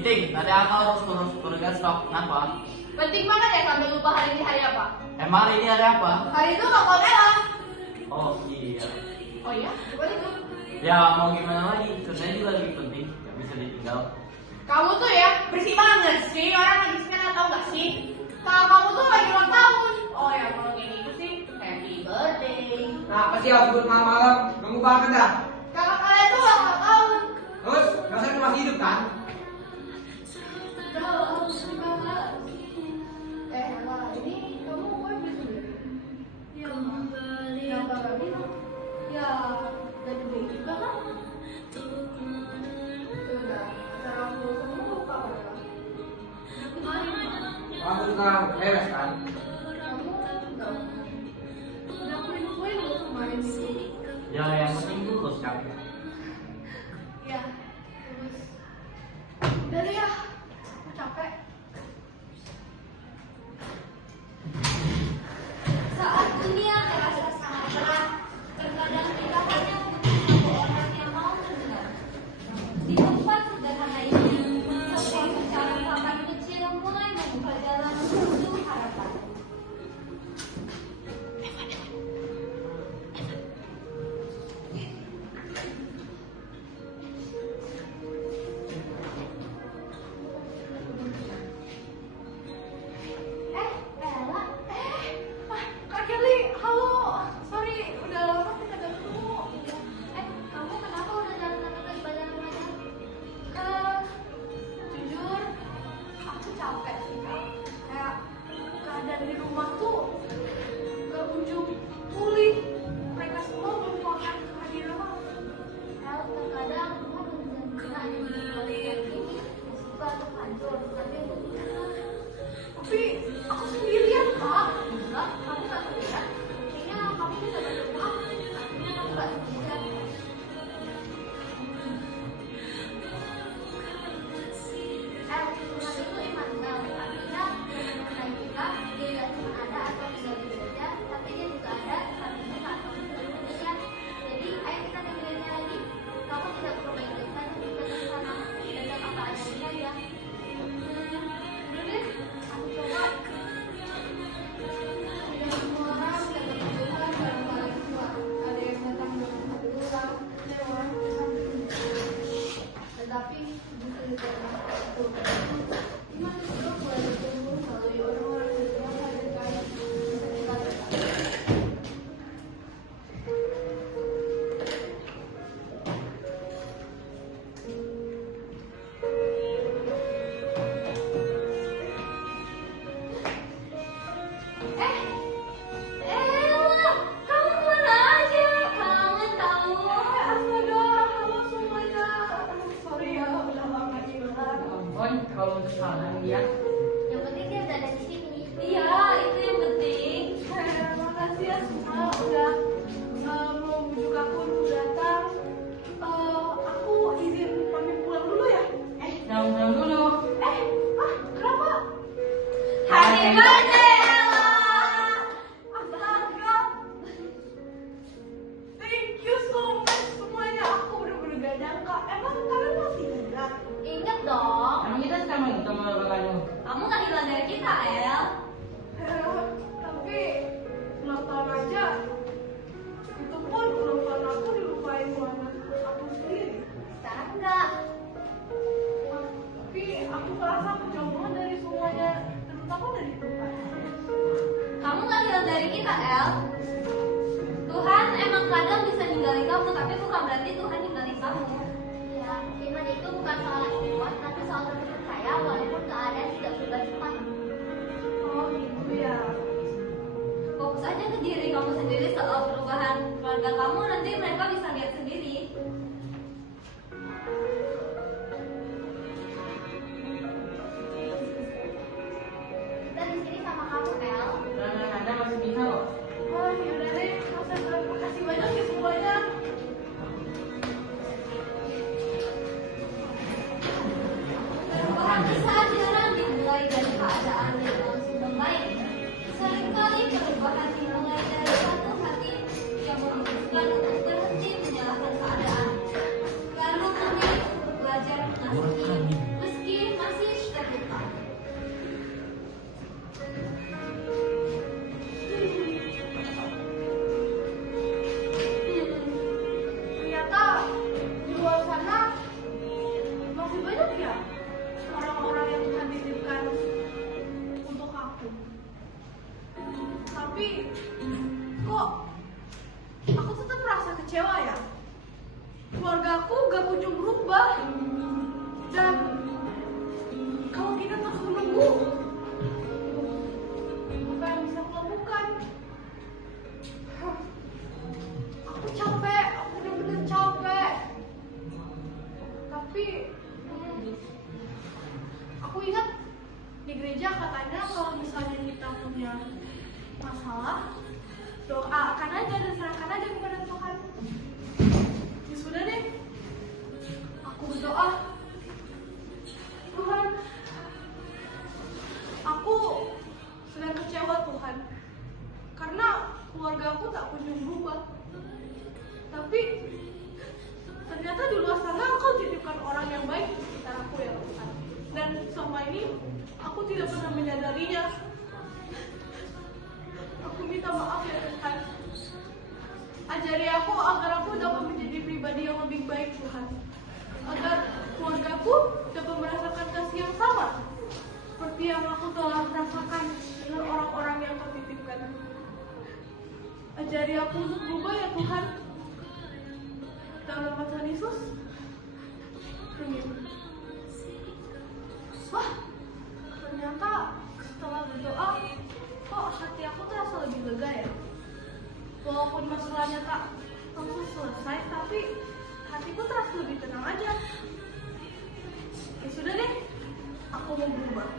meeting. Nanti aku harus turunkan stok. Kenapa? Penting banget ya sampai lupa hari ini hari apa? Emang hari ini ada apa? Hari itu ulang tahun Ella. Oh iya. Oh iya? Bukan itu. Ya mau gimana lagi? Kerjanya juga lagi penting. Gak bisa ditinggal. Kamu tuh ya bersih banget sih. Orang lagi seminar tau gak sih? Kakak kamu tuh lagi ulang tahun. Oh ya kalau kayak gitu sih happy birthday. Nah, apa sih aku malam-malam? Ganggu banget dah. Kakak kalian tuh ulang tahun. Terus, rasanya masih hidup kan? Ella, ini kamu kue beli sendiri? Iya, Ma. Kenapa gak minum? Ya, dari beli juga kan? Sudah, cara aku kamu kapan ya? Aku juga beres kan? Kamu enggak? Udah aku minum kue dulu kemarin itu. Ya yang penting lulus kan. Ya, terus. Udah deh ya, aku capek. Saat dunia terasa sangat berat, terkadang kita hanya butuh satu orang yang mau mendengar. Di tempat sederhana ini, sebuah percakapan kecil mulai membuka jalan menuju harapan. Ella, Kak Kelly, halo. Sorry, udah lama kita gak ketemu. Kamu kenapa udah jalan-jalan ke ibadah remaja? Jujur, aku capek sih Kak. Kayak keadaan di rumah tuh gak kunjung pulih. Mereka semua merupakan kehadiran aku. Terkadang Tuhan menjanjikan yang ini suka untuk hancur, tapi untuk kita. Tapi aku sendirian Kak. Enggak, kamu gak sendirian. Buktinya kamu bisa berdoa, artinya kamu gak sendirian. Tuhan itu Immanuel, artinya dia mengenai kita, dia tidak cuma ada atau tinggal di gereja, tapi dia juga ada saat ini atau tinggal di Indonesia. Jadi, ayo kita ke gereja lagi. Kamu tidak perlu baik-baik saja kita ke sana, dan apa adanya saja. Udah deh, aku coba. Tidak semua orang dapat Tuhan dalam hal yang semua. Ada yang datang dengan hati ulang, lewat, tetapi justru itu itu. Iman itu boleh tumbuh melalui orang-orang yang Tuhan hadirkan ketika kita. Ella, kamu kemana aja? Kangen tahu. Astaga, halo semuanya. Sorry ya, udah lama hilang. Ampun, kalau kesalahan dia. Yang penting dia udah ada di sini. Iya, itu yang penting. Makasih ya semua udah mau bujuk aku untuk datang. Aku izin pamit pulang dulu ya. Jangan dulu. Kenapa? Happy birthday, Ella. Astaga. Thank you so much semuanya. Aku bener-bener gak nyangka. Emang kalian masih ingat? Ingat dong, Emang kita sekarang sama kakaknya. kamu gak hilang dari kita, El. Tapi ulang tahun aja. Itu pun ulang tahun aku dilupain sama aku sendiri. Sekarang enggak. Tapi aku merasa aku jauh banget dari semuanya, terutama dari Tuhan. Kamu gak hilang dari kita, El. Tuhan emang kadang bisa ninggalin kamu, tapi bukan berarti Tuhan ninggalin kamu. Ya, iman itu bukan soal yang kuat, tapi soal terus percaya walaupun keadaan tidak berubah cepat. Oh gitu ya. Fokus aja ke diri kamu sendiri soal perubahan keluarga kamu, nanti mereka bisa lihat sendiri. Kita di sini sama kamu, El. Dan Anda masih bisa kok. Oh yaudah deh, makasih banyak ya semuanya. Perubahan besar jarang dimulai dari keadaan yang langsung membaik. Seringkali perubahan dimulai dari satu hati yang memutuskan untuk berhenti Tapi kok aku tetap merasa kecewa ya. Keluarga aku gak kunjung berubah. Dan kalau kita terus menunggu, apa yang bisa aku lakukan? Aku capek, aku benar-benar capek. Tapi aku ingat di gereja katanya kalau misalnya kita punya masalah, doakan aja dan serahkan aja kepada Tuhan. Ya sudah deh, aku berdoa, Tuhan, aku sedang kecewa Tuhan, karena keluarga aku tak kunjung berubah. Tapi ternyata di luar sana Engkau titipkan orang yang baik di sekitar aku ya Tuhan. Dan selama ini aku tidak pernah menyadarinya. Aku minta maaf ya Tuhan. Ajari aku agar aku dapat menjadi pribadi yang lebih baik Tuhan. Agar keluargaku dapat merasakan kasih yang sama seperti yang aku telah rasakan dengan orang-orang yang Kau titipkan. Ajari aku untuk berubah ya Tuhan. Dalam nama Tuhan Yesus. Amin. Wah, ternyata setelah berdoa, kok hati aku terasa lebih lega ya. Walaupun masalahnya tak langsung selesai, tapi hatiku terasa lebih tenang aja. Ya sudah deh, aku mau berubah.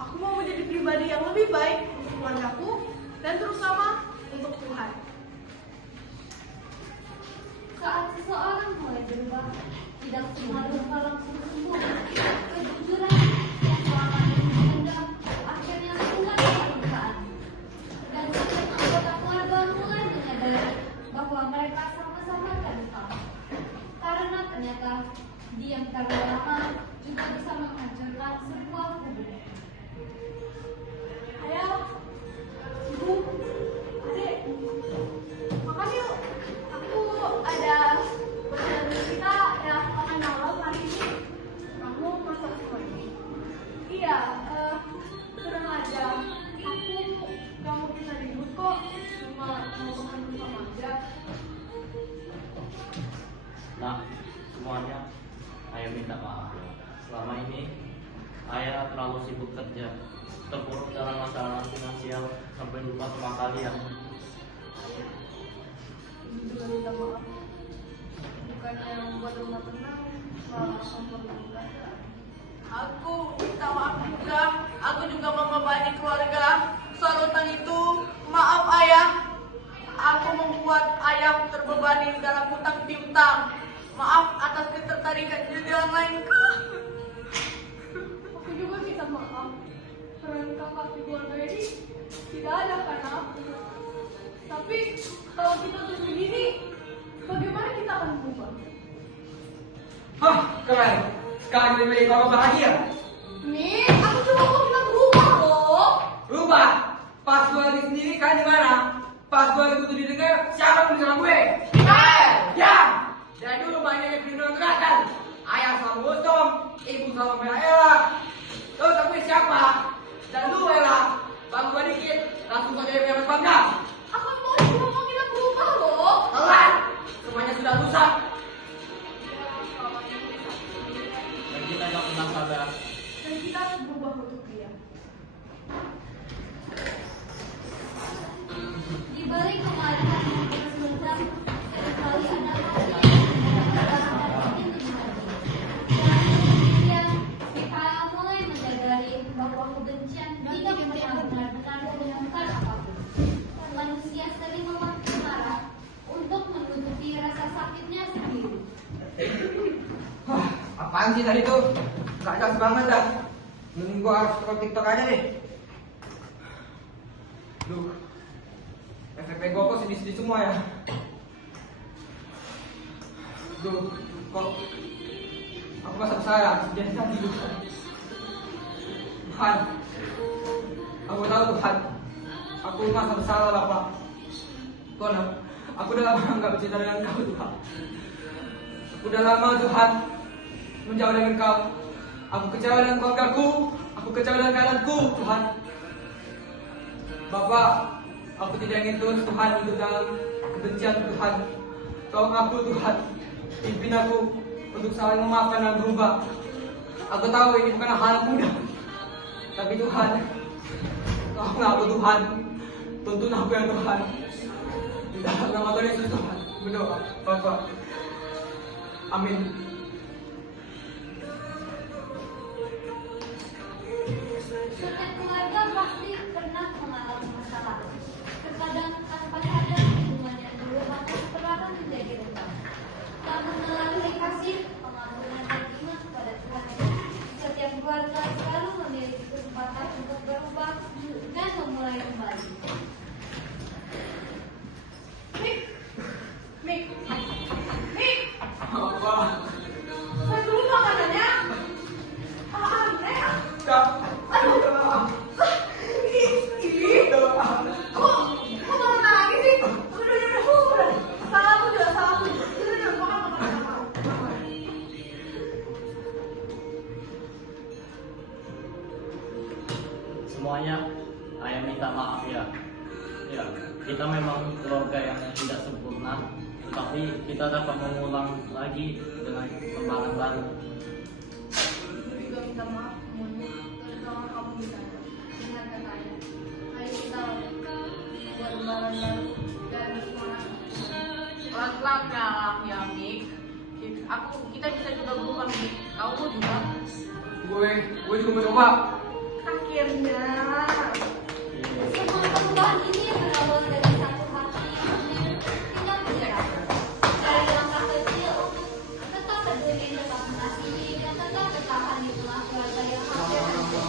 Aku mau menjadi pribadi yang lebih baik untuk keluargaku dan terutama untuk Tuhan. Saat seseorang mulai berubah, tidak semua lupa langsung sembuh. Kejujuran yang selama ini dipendam akhirnya mulai terbukaan. Dan setiap anggota keluarga mulai menyadari bahwa mereka sama-sama terluka. Karena ternyata diam terlalu lama juga bisa menghancurkan sebuah hubungan. Ayah, ibu, adik, makan yuk. Aku ada bacaan kita ya makan malam hari ini. Kamu masak semua ini? Iya, tenang aja. Aku gak mau bisa ribut kok. Cuma mau makan bersama aja. Nah, semuanya ayah minta maaf ya. Selama ini ayah terlalu sibuk kerja, terpuruk dalam masalah finansial sampai lupa sama kalian. Ibu juga minta maaf. Bukannya yang membuat rumah tenang, malah membuat keadaan. Aku minta maaf juga. Aku juga membebani keluarga. Soal utang itu, maaf ayah. Aku membuat ayah terbebani dalam hutang piutang. Maaf atas ketertarikan di jalan lain. Aku juga minta maaf. Karena kakak di keluarga ini tidak ada karena aku. Tapi kalau kita terus begini, bagaimana kita akan berubah? Hah, keren. Sekarang kita milih kamu bahagia. Nih, aku cuma mau kita berubah loh. Lupa, pas gue lagi sendiri kan di mana? Pas gue lagi butuh didengar, siapa yang bilang gue? Ya. Dari dulu banyak yang perlindungan gerakan. Ayah sama Ustom, ibu sama Mbak Ella. Terus aku siapa? Dan lu Ella, bang gue dikit, langsung saja yang bangga. Aku cuma mau kita berubah loh. Telat, semuanya sudah rusak. Dan kita gak pernah sadar. Dan kita harus berubah untuk dia. Di balik kemarahan yang tersebar, seringkali ada hal yang ingin dihindari. Dan kemudian kita mulai menyadari bahwa kebencian tidak pernah benar-benar menemukan apapun. Manusia sering memakai marah untuk menutupi rasa sakitnya sendiri. Wah, apaan sih tadi tuh? Gak jelas banget dah. Mending gua harus scroll TikTok aja deh. Duh, FVP gua kok sedih-sedih semua ya. Duh, kok aku merasa bersalah sejak tadi tuh. Tuhan, aku tahu Tuhan, aku merasa bersalah Bapak. Tuhan, aku udah lama gak bercinta dengan Kau Tuhan. Aku udah lama Tuhan menjauh dengan Kau. Aku kecewa dengan keluargaku. Aku kecewa dengan keadaanku Tuhan. Bapak, Aku tidak ingin terus Tuhan hidup dalam kebencian Tuhan. Tolong aku Tuhan, pimpin aku untuk saling memaafkan dan berubah. Aku tahu ini bukan hal mudah, tapi Tuhan, tolong aku Tuhan, tuntun aku ya Tuhan. Di dalam nama Tuhan Yesus Tuhan, berdoa, Bapak. Amin. Setiap keluarga pasti pernah mengalami masalah. Terkadang tanpa sadar hubungan yang dulu akan perlahan menjadi retak. Namun melalui kasih, pengampunan dan iman kepada Tuhan, setiap keluarga selalu memiliki kesempatan untuk berubah dan memulai kembali. Mik, Mik, Mik, Apa? saya dulu makanannya. Aneh. Kak. Aduh. Ih, kok malah nangis sih? Udah. Salah aku juga. Udah, makan. Semuanya, ayah minta maaf ya. Ya, kita memang keluarga yang tidak sempurna, tetapi kita dapat mengulang lagi dengan lembaran baru. Ibu juga minta maaf semuanya. Terutama kamu di sana. Ingat katanya, ayo kita buat lembaran baru dan semangat. Pelan-pelan ya Mik. Kita bisa juga berubah Mik. Kamu juga. Gue juga mencoba. Akhirnya. Semua perubahan ini berawal dari satu hati yang tidak menyerah. Dari langkah kecil untuk tetap peduli, tetap mengasihi, dan tetap bertahan di tengah keluarga yang hampir hancur.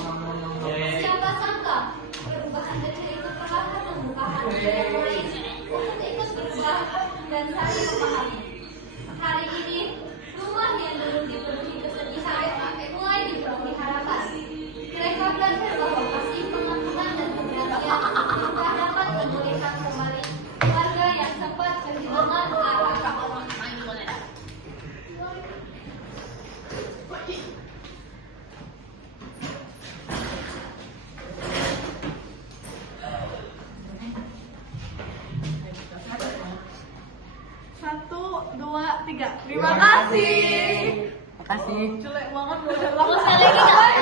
Siapa sangka perubahan kecil itu perlahan membuka hati yang lain untuk ikut berubah dan saling memahami. Hari ini, rumah yang dulu dipenuhi kesedihan mulai dipenuhi harapan. Mereka belajar bahwa kasih, pengampunan, dan keberanian juga dapat memulihkan kembali keluarga yang sempat kehilangan arah. Satu, dua, tiga. Terima kasih. Makasih. Jelek banget. Sekali lagi,